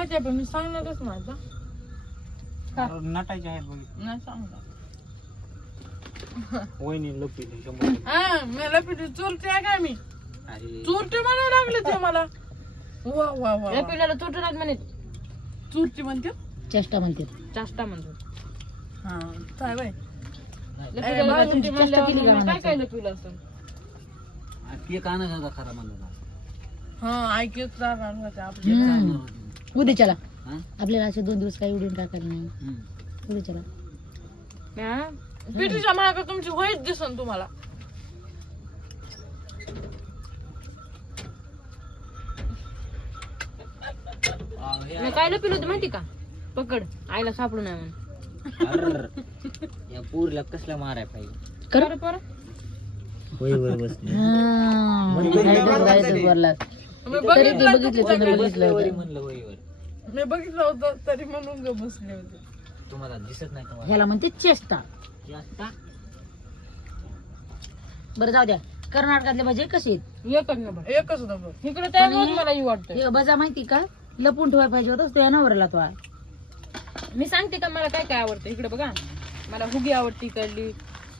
माहिती आहे पण मी सांगणारच नाही आता. नटायचे आहेत बघ. नाही सांगणार. वहिनी लपली 100. हा मला पिठी चोरते आहे का मी? अरे चोरटे म्हणायला लागले ते मला. वा वा वा या वा. पिल्लाला चोटून आहेत म्हणे. चोरटी म्हणते. चेष्टा म्हणते. चाष्टा म्हणतो. हा काय बाई. लपिल्याला काय तुमची चेष्टा केली का म्हणल्यावर काय म्हणायचं? काय लपिलं असतं? केक आणत होता खरा म्हणलं. हा ऐकत राहणार आपले. उद्याच्याला हा? आपल्याला असे 2 दिवस काही उडून टाकायला नाही. उद्याच्याला हा? पिठीच्या मागे तुमची वहीच दिसन तुम्हाला. मी काय लपिलं होतं माहिती का? पकड आईला सापडू नये म्हणून. या पूरला कसला माराय पाहिजे. कर. बरं, बरं. वहीवर बसले. मी बघितलं म्हणलं वहीवर. मी बघितलं होतं तरी म्हणून ग बसले होते. तुम्हाला दिसत नाही का? ह्याला म्हणते चेष्टा. बरं जाऊ द्या. कर्नाटकातले भजे कसे आहेत? एकच नंबर. एकच नंबर. इकडे त्यामुळेच मला ही वाटतं. हे भजा माहिती का लपून ठेवायला पाहिजे होतं त्या नवऱ्याला तो. मी सांगते का मला काय काय आवडतं. इकडे बघा मला हुगी आवडती इकडली,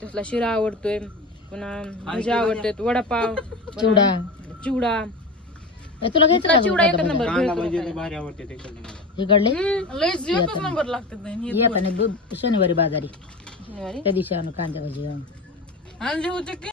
तसला शिरा आवडतोय, पुन्हा भजी आवडते, वडापाव, चिवडा. चिवडा. तुला घ्यायचं चिवडा एकच नंबर. कांदा म्हणजे भारी आवडते त्याच्याकडे मला. इकडले लईच एकच नंबर लागतात नाही. येताना 2 शनिवारी बाजारी शनिवारी त्या दिवशी आणू कांदा भजी. आणले होते की